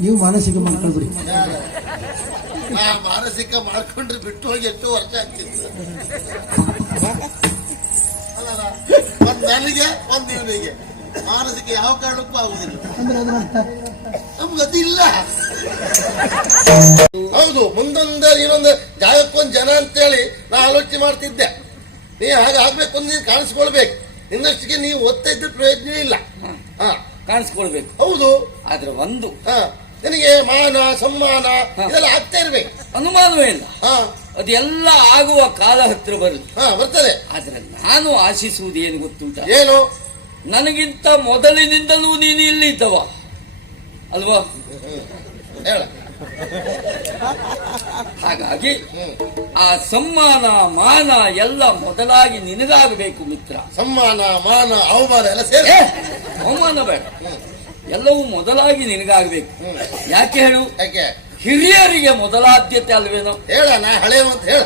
ನೀವು ಮಾನಸಿಕ ಮಾಡ್ಕೊಂಡ್ಬಿಡಿ. ನಾ ಮಾನಸಿಕ ಮಾಡ್ಕೊಂಡ್ರೆ ಬಿಟ್ಟು ಹೋಗಿ ಎಷ್ಟು ವರ್ಷ ಆಗ್ತಿತ್ತು. ಒಂದ್ ನನಗೆ ಒಂದ್ ಇವನಿಗೆ. ಮಾನಸಿಕ ಯಾವ ಕಾರಣಕ್ಕೂ ಆಗುದಿಲ್ಲ. ಅಂದ್ರೆ ಅದ್ರ ಅರ್ಥ? ನಮ್ಗೆ ಅದಿಲ್ಲ. ಹೌದು ಮುಂದೊಂದು ಇನ್ನೊಂದು ಜಾಗಕ್ಕೊಂದು ಜನ ಅಂತೇಳಿ ನಾ ಆಲೋಚನೆ ಮಾಡ್ತಿದ್ದೆ. ನೀ ಹಾಗೆ ಆಗ್ಬೇಕು ಅಂತ ನೀನು ಕಾಣಿಸ್ಕೊಳ್ಬೇಕು. ನಿನ್ನಷ್ಟಿಗೆ ನೀವು ಓದ್ತಾ ಇದ್ರೆ ಪ್ರಯೋಜನ ಇಲ್ಲ. ಹಾ ಕಾಣಿಸ್ಕೊಳ್ಬೇಕು. ಹೌದು. ಆದ್ರೆ ಒಂದು ಹಾ. ನಿನಗೆ ಮಾನ ಸಮ್ಮಾನ ಇದೆಲ್ಲ ಆಗ್ತಾ ಇರ್ಬೇಕು. ಅನುಮಾನವೇ ಇಲ್ಲ. ಹಾ. ಅದೆಲ್ಲ ಆಗುವ ಕಾಲ ಹತ್ರ ಬರಲಿ ಹಾ ಬರ್ತದೆ. ಆದ್ರೆ ನಾನು ಆಶಿಸುವುದು ಏನು ಗೊತ್ತುಂಟ? ಏನು? ನನಗಿಂತ ಮೊದಲಿನಿಂದಲೂ ನೀನು ಇಲ್ಲಿದ್ದವ. ಅಲ್ವಾ? ಹೇಳ. ಹಾಗಾಗಿ ಆ ಸಮ್ಮಾನ ಮಾನ ಎಲ್ಲ ಮೊದಲಾಗಿ ನಿನಗಾಗಬೇಕು ಮಿತ್ರ. ಸಮ್ಮಾನ ಮಾನ ಅವಮಾನ ಎಲ್ಲ ಸೇರಿ ಅವಮಾನ ಬೇಡ. ಎಲ್ಲವೂ ಮೊದಲಾಗಿ ನಿನಗಾಗಬೇಕು. ಯಾಕೆ ಹೇಳು? ಯಾಕೆ? ಹಿರಿಯರಿಗೆ ಮೊದಲಾದ್ಯತೆ ಅಲ್ವೇನೋ? ಹೇಳ ನಾ ಹಳೆಯ ಅಂತ ಹೇಳ.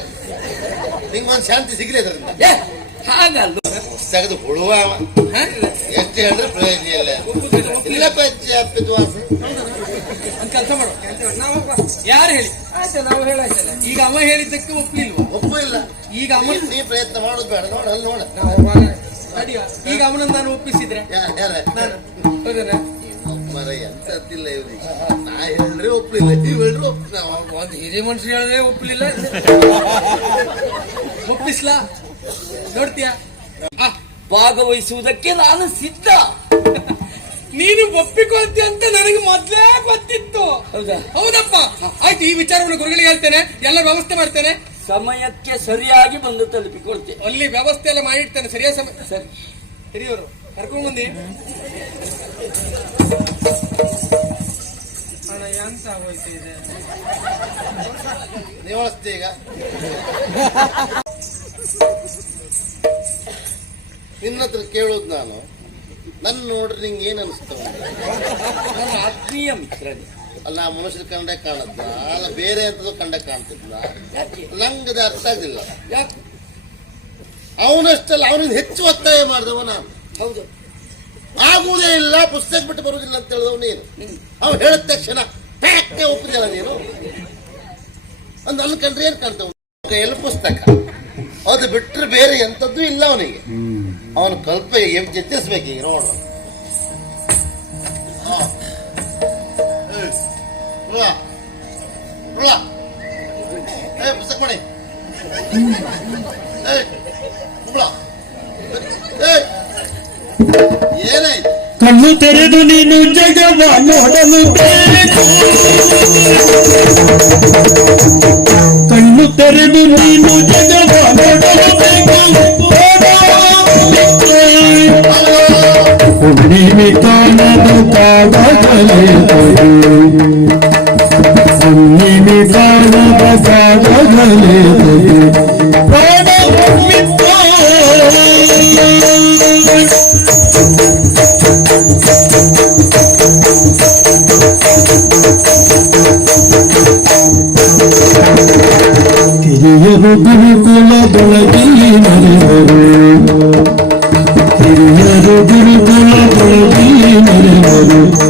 ನಿಂಗೊಂದು ಶಾಂತಿ ಸಿಗ್ಲಿ ಅದರಿಂದ. ಏ ಹಾಗಲ್ಲ. ತೆಗೆದು ಹುಳುವ? ಎಷ್ಟು ಹೇಳಿದ್ರೆ ಪ್ರಯೋಜನ ಇಲ್ಲ. ಇಲ್ಲ ಪಚ್ಚ ಅಪ್ಪಿದ್ವಾಸ ಕೆಲಸ ಮಾಡು. ಯಾರು ಹೇಳಿ? ನಾವು ಹೇಳಾಯ್ತಲ್ಲ. ಈಗ ಅಮ್ಮ ಹೇಳಿದ್ದಕ್ಕೆ ಒಪ್ಲಿಲ್ವ? ಒಪ್ಪು ಇಲ್ಲ. ಈಗ ಅಮ್ಮ ನೀ- ನೀ ಪ್ರಯತ್ನ ಮಾಡೋದು ಬೇಡ. ನೋಡ ಅಲ್ಲಿ ನೋಡ. ಅಡಿಯ, ಈಗ ಅವನನ್ನು ನಾನು ಒಪ್ಪಿಸಿದ್ರೆ? ಯಾ- ಯಾರ? ನಾನು. ಹೌದನ? ಮರ ಇಲ್ಲ ಇವ್ರಿಗೆ ನಾ ನೀವು ಹೇಳ್ರೆ ಒಂದು ಮನುಷ್ಯ ಹೇಳಿದ್ರೆ ಒಪ್ಪಲಿಲ್ಲ ಒಪ್ಪಿಸ್ಲಾ. ನೋಡ್ತೀಯ? ಆ, ಭಾಗವಹಿಸುವುದಕ್ಕೆ ನಾನು ಸಿದ್ಧ. ನೀನು ಒಪ್ಪಿಕೊಳ್ತಿ ಅಂತ ನನಗೆ ಮೊದ್ಲೇ ಗೊತ್ತಿತ್ತು. ಹೌದಾ? ಹೌದಪ್ಪ. ಆಯ್ತು ಈ ವಿಚಾರವನ್ನು ಗುರುಗಳಿಗೆ ಹೇಳ್ತೇನೆ. ಎಲ್ಲ ವ್ಯವಸ್ಥೆ ಮಾಡ್ತೇನೆ. ಸಮಯಕ್ಕೆ ಸರಿಯಾಗಿ ಬಂದು ತಲುಪಿಕೊಳ್ತೆ ಅಲ್ಲಿ ವ್ಯವಸ್ಥೆ ಎಲ್ಲ ಮಾಡಿಡ್ತೇನೆ ಸರಿಯಾದ ಸಮಯ ಸರಿ. ಹಿರಿಯವರು ಕರ್ಕೊಂಡ್ ಬಂದಿ ಅಣ್ಣ ಎಂತ ಆಗೋಯ್ತು ಇದೆ? ನೀವು ಈಗ. ನಿನ್ನ ಹತ್ರ ಕೇಳೋದು ನಾನು ನನ್ನ ನೋಡ್ರಿ ನಿಂಗೆ ಏನ್ ಅನಿಸ್ತವ ನನ್ನ ಆತ್ಮೀಯ ಮಿತ್ರನೇ ಅಲ್ಲ ಆ ಮನುಷ್ಯರ ಕಂಡೆ ಕಾಣದ್ದ ಅಲ್ಲ ಬೇರೆ ಅಂತದ್ದು ಕಂಡೆ ಕಾಣ್ತಿದ್ಲ? ನಂಗೆ ನಂಗದ ಅರ್ಥ ಆಗಿಲ್ಲ ಯಾಕೆ? ಅವನಷ್ಟಲ್ಲ ಅವನಿಂದ ಹೆಚ್ಚು ಒತ್ತಾಯ ಮಾಡಿದವ ನಾನು. ಹೌದು. ಆಗುವುದೇ ಇಲ್ಲ ಪುಸ್ತಕ ಬಿಟ್ಟು ಬರುವುದಿಲ್ಲ ಅಂತ ಹೇಳಿದವ್ ನೀನು. ಅವ್ ಅವ್ನು ಹೇಳಿದ ತಕ್ಷಣ ಪ್ಯಾಕ್ಗೆ ಒಪ್ಪಿದಲ್ಲ ನೀನು? ಅಂದ್ ಅಲ್ಲಿ ಕಂಡ್ರೆ ಏನ್ ಕಾಣ್ತಾವ ಕೈಯಲ್ಲಿ ಪುಸ್ತಕ. ಅದು ಬಿಟ್ಟರೆ ಬೇರೆ ಎಂಥದ್ದು ಇಲ್ಲ ಅವನಿಗೆ. ಅವನು ಕಲ್ಪ ಜತಿಸ್ಬೇಕು ಈಗ ನೋಡ. ಪುಸ್ತಕ ಮಾಡಿ ಏಯ್, కన్ను తెరదు నేను జగవా కన్ను తెరదు నేను జగవా నోడను కాణదు ಹಿರಿಯರು ಗುರುಕುಲದೊಳಗಿಲ್ಲಿ ನಡೆದರು ಹಿರಿಯರು ಗುರುಕುಲದೊಳಗಿಲ್ಲಿ ನಡೆದರು ಪ್ರಾಣವೇ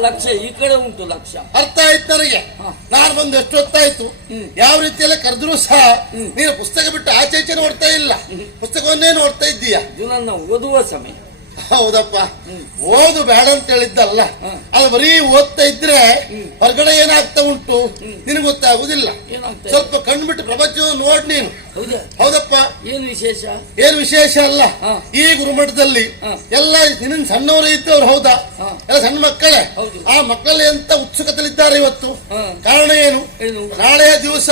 ಲಕ್ಷ್ಯ ಈ ಕಡೆ ಉಂಟು ಲಕ್ಷ್ಯ ಅರ್ಥ ಆಯ್ತು ನನಗೆ. ನಾನು ಬಂದು ಎಷ್ಟೊತ್ತಾಯ್ತು ಹೊತ್ತಾಯ್ತು? ಯಾವ ರೀತಿಯಲ್ಲ ಕರೆದ್ರು ಸಹ ನೀನು ಪುಸ್ತಕ ಬಿಟ್ಟು ಆಚೆ ಈಚೆ ನೋಡ್ತಾ ಇಲ್ಲ. ಪುಸ್ತಕವನ್ನೇ ನೋಡ್ತಾ ಇದ್ದೀಯ. ಇದು ನನ್ನ ಓದುವ ಸಮಯ. ಹೌದಪ್ಪ. ಓದು ಬೇಡ ಅಂತ ಹೇಳಿದ್ದಲ್ಲ. ಅದು ಬರೀ ಓದ್ತಾ ಇದ್ರೆ ಹೊರಗಡೆ ಏನಾಗ್ತಾ ಉಂಟು? ನಿನಗೆ ಗೊತ್ತಾಗುದಿಲ್ಲ? ಸ್ವಲ್ಪ ಕಣ್ಬಿಟ್ಟು ಪ್ರಪಂಚ ನೋಡ್ ನೀನು. ಹೌದಾ? ಹೌದಪ್ಪ. ಏನು ವಿಶೇಷ? ಏನು ವಿಶೇಷ ಅಲ್ಲ? ಈ ಗುರುಮಠದಲ್ಲಿ. ಎಲ್ಲ ನಿನ್ನ ಸಣ್ಣವರು ಇದ್ದವ್ರು ಹೌದಾ. ಎಲ್ಲ ಸಣ್ಣ ಮಕ್ಕಳೇ? ಆ ಮಕ್ಕಳಲ್ಲಿ ಎಂತ ಉತ್ಸುಕತೆಲಿದ್ದಾರೆ ಇವತ್ತು? ಕಾರಣ ಏನು? ನಾಳೆಯ ದಿವಸ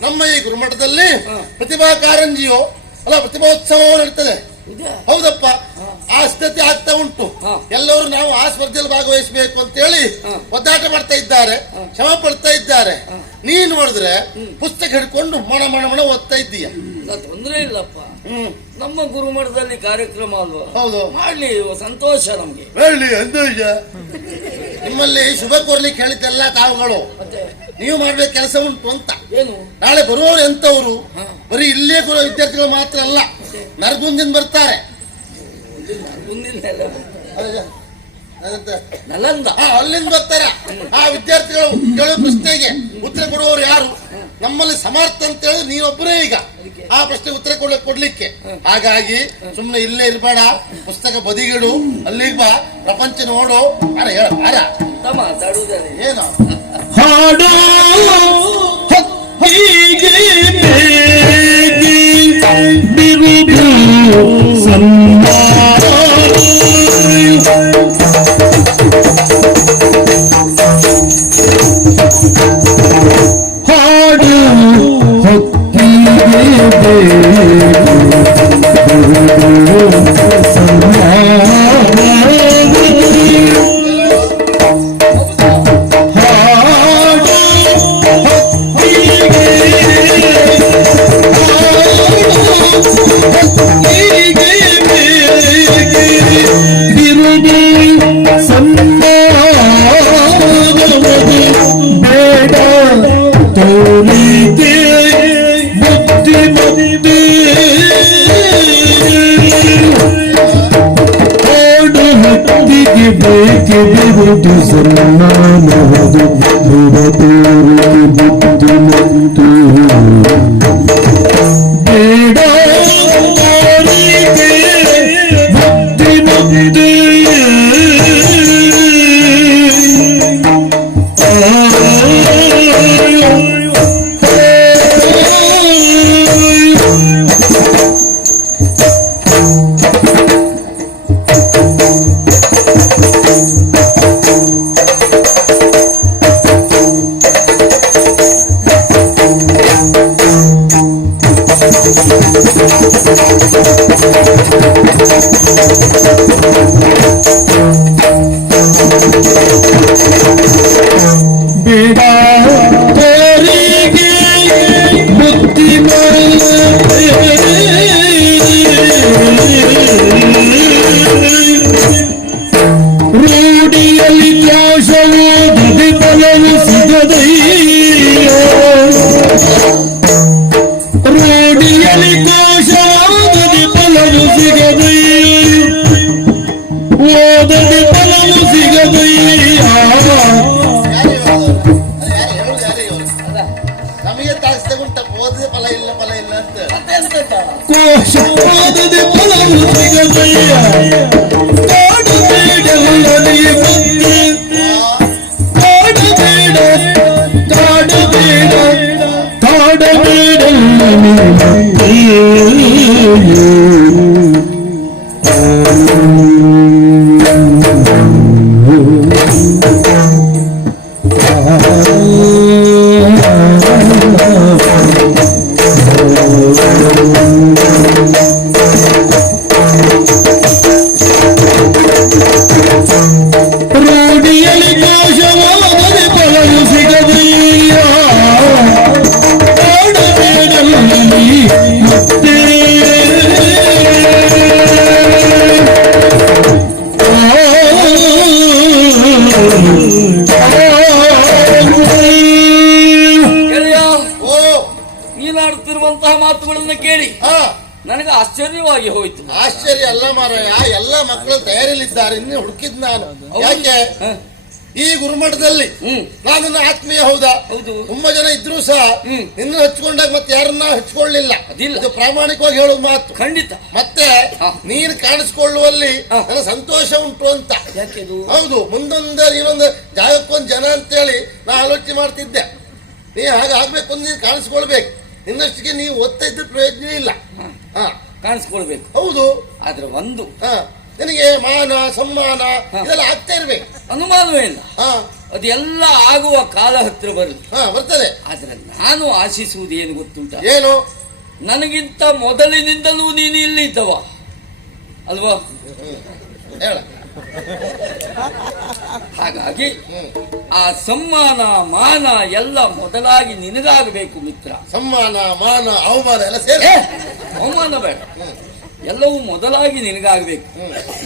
ನಮ್ಮ ಈ ಗುರುಮಠದಲ್ಲಿ ಪ್ರತಿಭಾ ಕಾರಂಜಿಯೋ ಅಲ್ಲ ಪ್ರತಿಭೋತ್ಸವ ನಡೀತದೆ. ಹೌದಾ ಹೌದಪ್ಪ. ಆ ಸ್ಥಿತಿ ಆಗ್ತಾ ಉಂಟು. ಎಲ್ಲರೂ ನಾವು ಆ ಸ್ಪರ್ಧೆಯಲ್ಲಿ ಭಾಗವಹಿಸಬೇಕು ಅಂತ ಹೇಳಿ ಹಾ. ಒದ್ದಾಟ ಮಾಡ್ತಾ ಇದ್ದಾರೆ ಶ್ರಮ ಪಡ್ತಾ ಇದ್ದಾರೆ. ನೀನ್ ನೋಡಿದ್ರೆ ಪುಸ್ತಕ ಹಿಡ್ಕೊಂಡು ಮಣ ಮಣ ಮಣ ಓದ್ತಾ ಇದ್ದೀಯ. ತೊಂದರೆ ಇಲ್ಲಪ್ಪ. ನಮ್ಮ ಗುರುಮಠದಲ್ಲಿ ಕಾರ್ಯಕ್ರಮ ಅಲ್ವಾ? ಹೌದು. ಮಾಡ್ಲಿ ಸಂತೋಷ ನಮ್ಗೆ. ಹೇಳಿ ಸಂತೋಷ ನಿಮ್ಮಲ್ಲಿ ಶುಭ ಕೋರ್ಲಿಕ್ಕೆ ಹೇಳಿದ್ದೆಲ್ಲ ತಾವುಗಳು. ನೀವು ಮಾಡ್ಬೇಕು ಕೆಲಸ ಉಂಟು ಅಂತ. ಏನು? ನಾಳೆ ಬರುವವರು ಎಂತವ್ರು. ಬರೀ ಇಲ್ಲೇ ವಿದ್ಯಾರ್ಥಿಗಳು ಮಾತ್ರ ಅಲ್ಲ. ನರಗುಂದಿನ ಬರ್ತಾರೆ. ನಲಂದ ಆ, ಅಲ್ಲಿಂದ ಬರ್ತಾರೆ. ಆ ವಿದ್ಯಾರ್ಥಿಗಳು ಕೇಳೋ ಪ್ರಶ್ನೆಗೆ ಉತ್ತರ ಕೊಡುವವರು ಯಾರು? ನಮ್ಮಲ್ಲಿ ಸಮರ್ಥ ಅಂತ ಹೇಳಿದ್ರೆ ನೀವೊಬ್ಬರೇ ಈಗ. ಆ ಪ್ರಶ್ನೆ ಉತ್ತರ ಕೊಡ ಕೊಡ್ಲಿಕ್ಕೆ. ಹಾಗಾಗಿ ಸುಮ್ಮನೆ ಇಲ್ಲೇ ಇರ್ಬೇಡ. ಪುಸ್ತಕ ಬದಿಗಿಡು ಅಲ್ಲಿಗೆ ಬಾ. ಪ್ರಪಂಚ ನೋಡು. ಅರ ಹೇಳ ಅರ. ಅಂತ ಮಾತಾಡುವುದಾರೆ ಏನು? ಆಶ್ಚರ್ಯವಾಗಿ ಹೋಯ್ತು. ಆಶ್ಚರ್ಯ ಅಲ್ಲ ಮಾರಾಯ ಎಲ್ಲ ಮಕ್ಕಳು ತಯಾರಿಲಿದ್ದಾರೆ ಇನ್ನು ಹುಡುಕಿದ್ ನಾನು. ಯಾಕೆ? ಈ ಗುರುಮಠದಲ್ಲಿ ನಾನು ಆತ್ಮೀಯ ಹೌದಾ? ಹೌದು. ತುಂಬಾ ಜನ ಇದ್ರು ಸಹ. ನಿನ್ನ ಹಚ್ಕೊಂಡಾಗ ಮತ್ತೆ ಯಾರನ್ನ ಹಚ್ಕೊಳ್ಲಿಲ್ಲ. ಇದು ಪ್ರಾಮಾಣಿಕವಾಗಿ ಹೇಳೋದು ಮಾತು. ಖಂಡಿತ. ಮತ್ತೆ ನೀನ್ ಕಾಣಿಸ್ಕೊಳ್ಳುವಲ್ಲಿ ನನ್ನ ಸಂತೋಷ ಉಂಟು ಅಂತ. ಹೌದು ಮುಂದೊಂದು ನೀನೊಂದು ಜಾಗಕ್ಕೊಂದು ಜನ ಅಂತೇಳಿ ನಾ ಆಲೋಚನೆ ಮಾಡ್ತಿದ್ದೆ. ನೀ ಹಾಗೆ ಆಗ್ಬೇಕು ಅಂತ ನೀನು ಕಾಣಿಸ್ಕೊಳ್ಬೇಕು. ನಿನ್ನಷ್ಟಿಗೆ ನೀವು ಓದ್ತಾ ಇದ್ರೆ ಪ್ರಯೋಜನ ಇಲ್ಲ. ಹಾ. ಕಾಣಿಸ್ಕೊಳ್ಬೇಕು. ಹೌದು. ಆದ್ರೆ ಒಂದು. ಹಾ. ನಿನಗೆ ಮಾನ ಸಮ್ಮಾನ. ಇದೆಲ್ಲ ಆಗ್ತಾ ಇರ್ಬೇಕು. ಅನುಮಾನವೇ ಇಲ್ಲ. ಹಾ. ಅದೆಲ್ಲ ಆಗುವ ಕಾಲ ಹತ್ರ ಬರುತ್ತೆ. ಹಾ ಬರ್ತದೆ. ಆದ್ರೆ ನಾನು ಆಶಿಸುವುದು ಏನು ಗೊತ್ತುಂಟ? ಏನು? ನನಗಿಂತ ಮೊದಲಿನಿಂದಲೂ ನೀನು ಇಲ್ಲಿ ಇದ್ದವ. ಅಲ್ವಾ? ಹೇಳ. ಹಾಗಾಗಿ ಆ ಸಮ್ಮಾನ ಮಾನ ಎಲ್ಲ ಮೊದಲಾಗಿ ನಿನಗಾಗಬೇಕು ಮಿತ್ರ. ಸಮ್ಮಾನ ಮಾನ ಅವಮಾನ ಎಲ್ಲ ಸೇರಿ ಅವಮಾನ ಬೇಡ. ಎಲ್ಲವೂ ಮೊದಲಾಗಿ ನಿನಗಾಗಬೇಕು.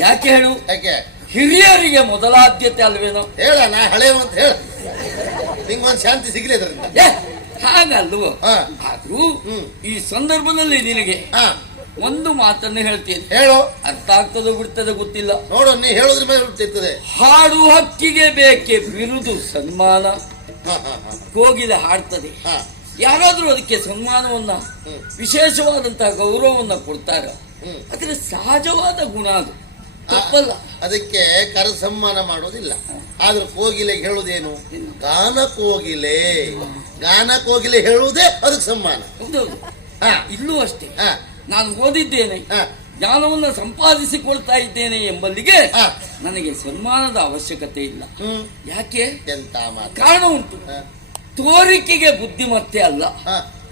ಯಾಕೆ ಹೇಳು? ಯಾಕೆ? ಹಿರಿಯರಿಗೆ ಮೊದಲಾದ್ಯತೆ ಅಲ್ವೇನೋ? ಹೇಳ ನಾ ಹಳೆಯ ಅಂತ ಹೇಳ. ನಿಂಗೊಂದು ಶಾಂತಿ ಸಿಗ್ಲಿ ಅದರಿಂದ. ಹಾಗಲ್ವ. ಆದ್ರೂ ಈ ಸಂದರ್ಭದಲ್ಲಿ ನಿನಗೆ ಒಂದು ಮಾತನ್ನು ಹೇಳ್ತೀನಿ. ಹೇಳು. ಅರ್ಥ ಆಗ್ತದೋ ಬಿಡ್ತದೋ ಗೊತ್ತಿಲ್ಲ. ನೋಡು ನೀ ಹೇಳೋದ್ರ ಮೇಲೆ ಬಿಡ್ತಿರ್ತದೆ ಹಾಡು ಹಕ್ಕಿಗೆ ಬೇಕೆ ಬಿರುದು ಸನ್ಮಾನ? ಹಾ ಹಾ ಹಾ. ಕೋಗಿಲೆ ಹಾಡ್ತದೆ. ಯಾರಾದ್ರೂ ಅದಕ್ಕೆ ಸನ್ಮಾನವನ್ನ. ವಿಶೇಷವಾದಂತಹ ಗೌರವವನ್ನ ಕೊಡ್ತಾರ? ಅದರ ಸಹಜವಾದ ಗುಣ ಅದು. ತಪ್ಪಲ್ಲ. ಅದಕ್ಕೆ ಕರ ಸನ್ಮಾನ ಮಾಡೋದಿಲ್ಲ. ಆದ್ರೆ ಕೋಗಿಲೆಗೆ ಹೇಳುವುದೇನು? ಗಾನ ಕೋಗಿಲೆ. ಗಾನ ಕೋಗಿಲೆ ಹೇಳುವುದೇ ಅದಕ್ಕೆ ಸನ್ಮಾನ. ಹೌದೌದು. ಹಾ. ಇಲ್ಲೂ ಅಷ್ಟೇ. ಹಾ. ನಾನು ಓದಿದ್ದೇನೆ. ಜ್ಞಾನವನ್ನು ಸಂಪಾದಿಸಿಕೊಳ್ತಾ ಇದ್ದೇನೆ ಎಂಬಲ್ಲಿಗೆ. ನನಗೆ ಸನ್ಮಾನದ ಅವಶ್ಯಕತೆ ಇಲ್ಲ. ಯಾಕೆ? ಕಾರಣ ಉಂಟು. ತೋರಿಕೆಗೆ ಬುದ್ಧಿಮತ್ತೆ ಅಲ್ಲ.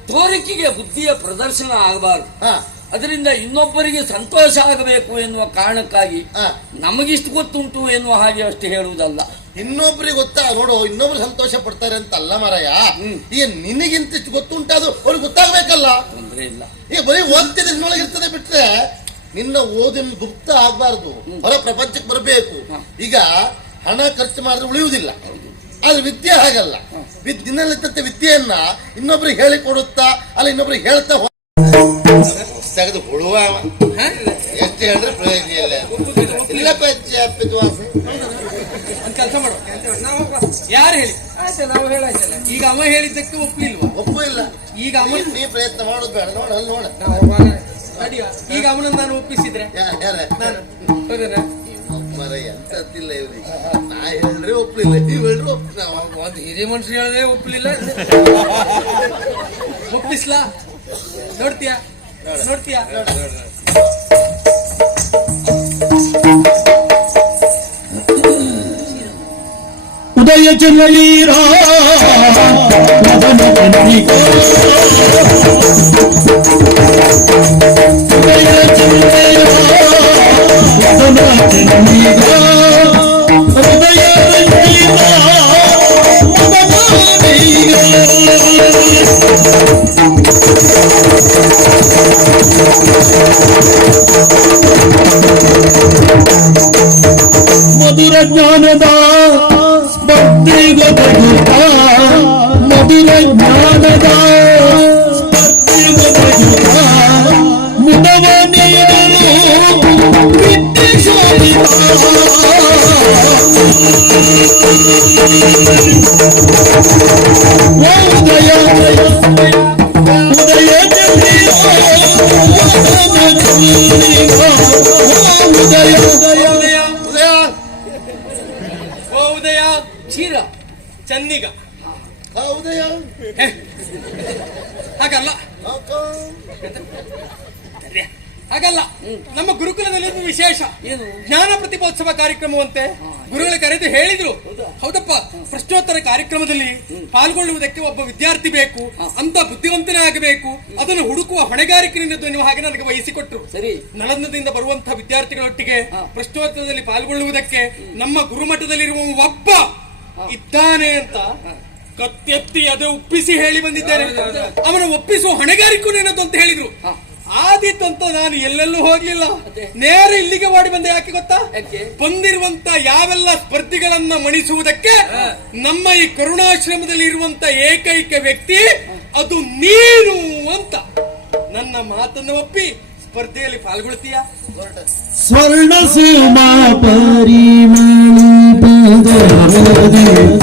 ತೋರಿಕೆಗೆ ಬುದ್ಧಿಯ ಪ್ರದರ್ಶನ ಆಗಬಾರದು. ಅದರಿಂದ ಇನ್ನೊಬ್ಬರಿಗೆ ಸಂತೋಷ ಆಗಬೇಕು ಎನ್ನುವ ಕಾರಣಕ್ಕಾಗಿ. ನಮಗಿಷ್ಟು ಗೊತ್ತುಂಟು ಎನ್ನುವ ಹಾಗೆ ಅಷ್ಟು ಹೇಳುವುದಲ್ಲ. ಇನ್ನೊಬ್ರಿಗೆ ಗೊತ್ತಾ ನೋಡು ಇನ್ನೊಬ್ರು ಸಂತೋಷ ಪಡ್ತಾರೆ ಅಂತ ಅಲ್ಲ ಮರಯ್ಯ ಹ್ಮ್. ಈಗ ನಿನಗಿಂತ ಇಷ್ಟು ಗೊತ್ತುಂಟ ಅದು ಅವ್ರಿಗೆ ಗೊತ್ತಾಗಬೇಕಲ್ಲ. ತೊಂದ್ರೆ ಇಲ್ಲ. ಈಗ ಬರೀ ಓದ್ತಿದ್ರೆ ನಿನ್ನೊಳಗಿರ್ತದೆ ಬಿಟ್ರೆ ನಿನ್ನ ಓದಿನ ಗುಪ್ತ ಆಗ್ಬಾರ್ದು. ಹೊರ ಪ್ರಪಂಚಕ್ಕೆ ಬರಬೇಕು. ಈಗ ಹಣ ಖರ್ಚು ಮಾಡಿದ್ರೆ ಉಳಿಯುವುದಿಲ್ಲ. ಆದ್ರೆ ವಿದ್ಯೆ ಹಾಗಲ್ಲ. ನಿನ್ನಲ್ಲಿ ನಿನ್ನಲ್ಲಿದ್ದಂತೆ ವಿದ್ಯೆಯನ್ನ ಇನ್ನೊಬ್ರಿಗೆ ಹೇಳಿಕೊಡುತ್ತಾ ಅಲ್ಲ ಇನ್ನೊಬ್ರಿಗೆ ಹೇಳ್ತಾ ತೆಗೆದು ಕೊಡುವ ಅವ. ಹ? ಎಷ್ಟು ಹೇಳಿದ್ರೆ ಪ್ರಯೋಜನ ಇಲ್ಲ ಇಲ್ಲ ಪಚ್ಚ ಪಿದ್ವಾಸೆ. ಒಂದ್ ಕೆಲಸ ಮಾಡು ಯಾರು ಹೇಳಿ? ಆಯ್ತಾ ನಾವು ಹೇಳಾಯ್ತಲ್ಲ. ಈಗ ಅಮ್ಮ ಹೇಳಿದ್ದಕ್ಕೆ ಒಪ್ಲಿಲ್ವಾ? ಒಪ್ಪು ಇಲ್ಲ ಈಗ ಅಮ್ಮ ನೀ- ಪ್ರಯತ್ನ ಮಾಡೋದು ಬೇಡ. ನೋಡ ಅಲ್ಲಿ ನೋಡ. ನಡಿಯ. ಈಗ ಅವನನ್ನು ನಾನು ಒಪ್ಪಿಸಿದ್ರೆ? ನಾನು. ಹೌದೇನಾ ಮರ ಎಂತದಿಲ್ಲ ಇವ್ರಿಗೆ. ನಾ ಹೇಳ್ರಿ ಒಪ್ಪಲಿಲ್ಲ ನೀವು ಹೇಳ್ರು ಒಂದು ಹಿರಿಯ ಮನುಷ್ಯರು ಹೇಳಿದ್ರೆ ಒಪ್ಪಲಿಲ್ಲ ಒಪ್ಪಿಸ್ಲಾ? ನೋಡ್ತೀಯಾ? ನೋಡ್ತೀಯಾ ಉದಯ ಚಂದ್ರೀರ Thank you. ವಿಶೇಷ. ಏನು ಜ್ಞಾನ ಪ್ರತಿಭೋತ್ಸವ ಕಾರ್ಯಕ್ರಮವಂತೆ ಗುರುಗಳ ಕರೆದು ಹೇಳಿದ್ರು. ಹೌದಪ್ಪ ಪ್ರಶ್ನೋತ್ತರ ಕಾರ್ಯಕ್ರಮದಲ್ಲಿ ಪಾಲ್ಗೊಳ್ಳುವುದಕ್ಕೆ ಒಬ್ಬ ವಿದ್ಯಾರ್ಥಿ ಬೇಕು ಅಂತ ಬುದ್ಧಿವಂತನೇ ಆಗಬೇಕು ಅದನ್ನು ಹುಡುಕುವ ಹೊಣೆಗಾರಿಕೆ ನಿನ್ನದು ಎನ್ನುವ ಹಾಗೆ ನನಗೆ ವಹಿಸಿಕೊಟ್ರು. ಸರಿ. ನಳಂದದಿಂದ ಬರುವಂತಹ ವಿದ್ಯಾರ್ಥಿಗಳೊಟ್ಟಿಗೆ ಪ್ರಶ್ನೋತ್ತರದಲ್ಲಿ ಪಾಲ್ಗೊಳ್ಳುವುದಕ್ಕೆ ನಮ್ಮ ಗುರುಮಠದಲ್ಲಿರುವ ಒಬ್ಬ ಇದ್ದಾನೆ ಅಂತ ಕತ್ತೆತ್ತಿ ಅದು ಒಪ್ಪಿಸಿ ಹೇಳಿ ಬಂದಿದ್ದಾರೆ. ಅವನು ಒಪ್ಪಿಸುವ ಹೊಣೆಗಾರಿಕೆ ನಿನ್ನದು ಅಂತ ಹೇಳಿದ್ರು. ಆದಿತ್ತಂತ ನಾನು ಎಲ್ಲೆಲ್ಲೂ ಹೋಗ್ಲಿಲ್ಲ. ನೇರ ಇಲ್ಲಿಗೆ ಓಡಿ ಬಂದೆ ಯಾಕೆ ಗೊತ್ತಾ? ಬಂದಿರುವಂತ ಯಾವೆಲ್ಲ ಸ್ಪರ್ಧಿಗಳನ್ನ ಮಣಿಸುವುದಕ್ಕೆ ನಮ್ಮ ಈ ಕರುಣಾಶ್ರಮದಲ್ಲಿ ಇರುವಂತ ಏಕೈಕ ವ್ಯಕ್ತಿ ಅದು ನೀನು ಅಂತ. ನನ್ನ ಮಾತನ್ನು ಒಪ್ಪಿ ಸ್ಪರ್ಧೆಯಲ್ಲಿ ಪಾಲ್ಗೊಳ್ತೀಯ? ಸ್ವರ್ಣ ಸೀಮಾ ಪರಿಮಾಣ ಸ್ವರ್ಣ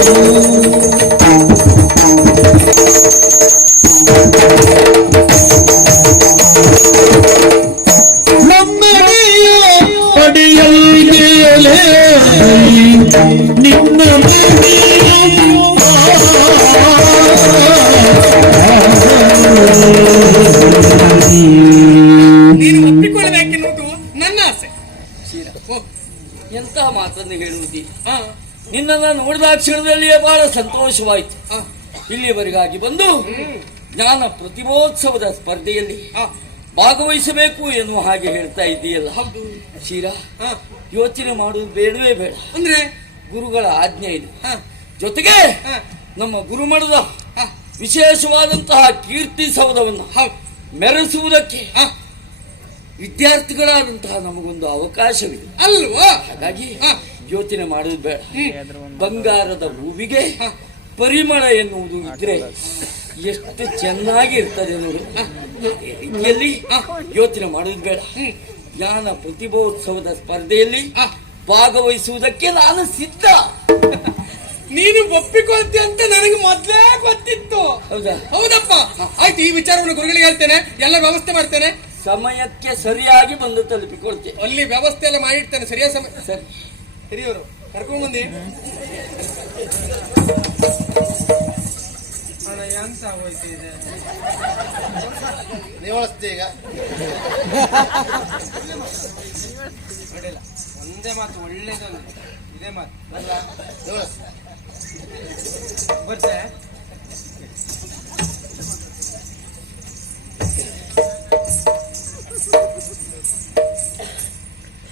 Thank you. ನಿನ್ನನ್ನು ನೋಡಿದ ಕ್ಷಣದಲ್ಲಿಯೇ ಬಹಳ ಸಂತೋಷವಾಯಿತು. ಇಲ್ಲಿಯವರೆಗಾಗಿ ಇಲ್ಲಿವರೆಗಾಗಿ ಬಂದು ಜ್ಞಾನ ಪ್ರತಿಭೋತ್ಸವದ ಸ್ಪರ್ಧೆಯಲ್ಲಿ ಭಾಗವಹಿಸಬೇಕು ಎನ್ನುವ ಹಾಗೆ ಹೇಳ್ತಾ ಇದೆಯಲ್ಲ ಶೀರಾ ಯೋಚನೆ ಮಾಡುವುದು ಬೇಡವೇ ಬೇಡ. ಅಂದ್ರೆ? ಗುರುಗಳ ಆಜ್ಞೆ ಇದೆ. ಜೊತೆಗೆ ನಮ್ಮ ಗುರುಮಠದ ವಿಶೇಷವಾದಂತಹ ಕೀರ್ತಿ ಸೌಧವನ್ನು ಮೆರೆಸುವುದಕ್ಕೆ ವಿದ್ಯಾರ್ಥಿಗಳಾದಂತಹ ನಮಗೊಂದು ಅವಕಾಶವಿದೆ. ಅಲ್ವಾ? ಹಾಗಾಗಿ ಯೋಚನೆ ಮಾಡುದು ಬೇಡ ಬಂಗಾರದ ಹೂವಿಗೆ ಪರಿಮಳ ಎನ್ನುವುದು ಇದ್ರೆ ಎಷ್ಟು ಚೆನ್ನಾಗಿ ಇರ್ತದೆ ನೋಡು. ಎಲ್ಲಿ? ಯೋಚನೆ ಮಾಡುದು ಬೇಡ. ಜ್ಞಾನ ಪ್ರತಿಭೋತ್ಸವದ ಸ್ಪರ್ಧೆಯಲ್ಲಿ ಭಾಗವಹಿಸುವುದಕ್ಕೆ ನಾನು ಸಿದ್ಧ. ನೀನು ಒಪ್ಪಿಕೊಳ್ತಿ ಅಂತ ನನಗೆ ಮೊದ್ಲೇ ಗೊತ್ತಿತ್ತು. ಹೌದಾ? ಹೌದಪ್ಪ. ಆಯ್ತು ಈ ವಿಚಾರವನ್ನು ಗುರುಗಳಿಗೆ ಹೇಳ್ತೇನೆ. ಎಲ್ಲ ವ್ಯವಸ್ಥೆ ಮಾಡ್ತೇನೆ. ಸಮಯಕ್ಕೆ ಸರಿಯಾಗಿ ಬಂದು ತಲುಪಿಕೊಳ್ತೇನೆ. ಅಲ್ಲಿ ವ್ಯವಸ್ಥೆ ಎಲ್ಲ ಮಾಡಿಡ್ತೇನೆ ಸರಿಯಾದ ಸಮಯ ಸರಿ. ಹಿರಿಯವರು ಕರ್ಕೊಂಡ್ ಬಂದಿ ಹಣ ಎಂತ ಹೋಯ್ತಿದೆ ಇದೆ? ಈಗ. ಅಡ್ಡಿಲ್ಲ ಒಂದೇ ಮಾತು ಒಳ್ಳೇದೊಂದು. ಇದೇ ಮಾತು. ಅಲ್ಲ. ಬರ್ತೆ.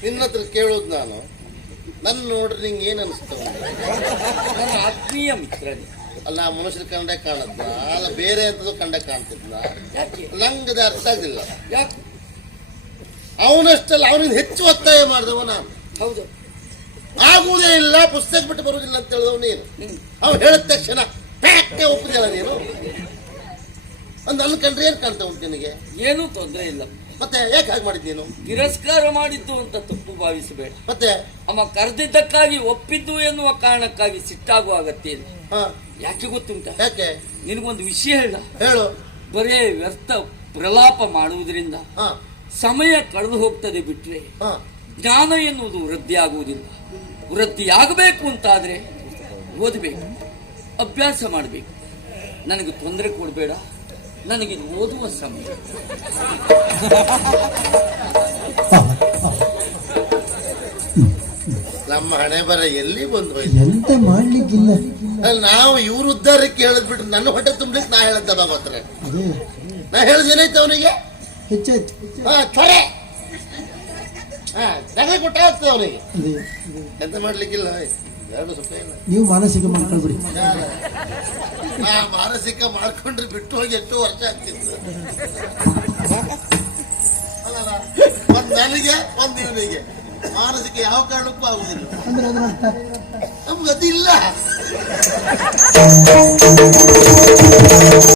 ನಿನ್ನ ಹತ್ರ ಕೇಳೋದು ನಾನು. ನನ್ನ ನೋಡ್ರಿ ನಿಂಗೆ ಏನು ಅನಿಸ್ತಾವ ನನ್ನ ಆತ್ಮೀಯ ಮಿತ್ರನೇ. ಅಲ್ಲ ಮನುಷ್ಯರ ಕಂಡ ಕಾಣದ್ನ? ಅಲ್ಲ ಬೇರೆ ಅಂತದ್ದು ಕಂಡ ಕಾಣ್ತಿದ್ನ? ಯಾಕೆ? ನಂಗೆ ಅದು ಅರ್ಥ ಆಗಿಲ್ಲ ಯಾಕೆ? ಅವನಷ್ಟಲ್ಲ ಅವನಿಂದ ಹೆಚ್ಚು ಒತ್ತಾಯ ಮಾಡಿದವ ನಾನು. ಹೌದು. ಆಗುವುದೇ ಇಲ್ಲ ಪುಸ್ತಕ ಬಿಟ್ಟು ಬರುವುದಿಲ್ಲ ಅಂತ ಹೇಳಿದವ ನೀನು. ಅವ್ನು ಹೇಳಿದ ತಕ್ಷಣ ಪ್ಯಾಕೆ ಒಪ್ಪಿದಲ್ಲ ನೀನು? ಒಂದು ಅಲ್ಲಿ ಕಂಡ್ರೆ ಏನು ಕಾಣ್ತಾ ಉಂಟು ನಿನಗೆ? ಏನೂ ತೊಂದರೆ ಇಲ್ಲ. ಮತ್ತೆ ಯಾಕೆ ಹಾಗೆ ಮಾಡಿದ್ ನೀನು? ತಿರಸ್ಕಾರ ಮಾಡಿದ್ದು ಅಂತ ತಪ್ಪು ಭಾವಿಸಬೇಡ. ಮತ್ತೆ? ಅಮ್ಮ ಕರೆದಿದ್ದಕ್ಕಾಗಿ ಒಪ್ಪಿದ್ದು ಎನ್ನುವ ಕಾರಣಕ್ಕಾಗಿ ಸಿಟ್ಟಾಗುವ ಅಗತ್ಯ ಇಲ್ಲ. ಹಾ. ಯಾಕೆ ಗೊತ್ತುಂಟ? ಯಾಕೆ? ನಿನಗೊಂದು ವಿಷಯ ಹೇಳ. ಹೇಳು. ಬರೇ ವ್ಯರ್ಥ ಪ್ರಲಾಪ ಮಾಡುವುದರಿಂದ ಹಾ. ಸಮಯ ಕಳೆದು ಹೋಗ್ತದೆ ಬಿಟ್ರೆ ಹಾ. ಜ್ಞಾನ ಎನ್ನುವುದು ವೃದ್ಧಿ ಆಗುವುದಿಲ್ಲ ವೃದ್ಧಿಯಾಗಬೇಕು ಅಂತಾದ್ರೆ ಓದಬೇಕು ಅಭ್ಯಾಸ ಮಾಡಬೇಕು. ನನಗೆ ತೊಂದರೆ ಕೊಡಬೇಡ. ನನಗೆ ಓದುವ ಸಮಯ. ನಮ್ಮ ಹಣೆ ಬರ ಎಲ್ಲಿ ಬಂದು ಎಂತ ಮಾಡ್ಲಿಕ್ಕಿಲ್ಲ. ಅಲ್ಲ, ನಾವು ಇವ್ರ ಉದ್ದಾರಕ್ಕೆ ಹೇಳಿದ್ಬಿಟ್ಟು ನನ್ನ ಹೊಟ್ಟೆ ತುಂಬಲಿಕ್ಕೆ ನಾ ಹೇಳದ್ದ ಬಾಬತ್ರ ಅದೇ. ನಾ ಹೇಳಿದ ಏನಾಯ್ತು ಅವನಿಗೆ? ಹೆಚ್ಚಾಯ್ತು. ಹಾ ಚೊರೆ ಹಾ ನಗಲಿ ಕೊಟ್ಟಾಗ್ತದೆ ಅವನಿಗೆ. ಎಂತ ಮಾಡ್ಲಿಕ್ಕಿಲ್ಲ? ನೀವು ಮಾನಸಿಕ ಮಾಡ್ಕೊಂಡ್ಬಿಡಿ ಮಾನಸಿಕ ಮಾಡ್ಕೊಂಡ್ರೆ ಬಿಟ್ಟು ಹೋಗಿ ಎಷ್ಟು ವರ್ಷ ಆಗ್ತಿತ್ತು? ಒಂದ್ ನನಗೆ ಒಂದ್ ಇವನಿಗೆ. ಮಾನಸಿಕ ಯಾವ ಕಾರಣಕ್ಕೂ ಆಗುದಿಲ್ಲ. ನಮ್ಗದಿಲ್ಲ.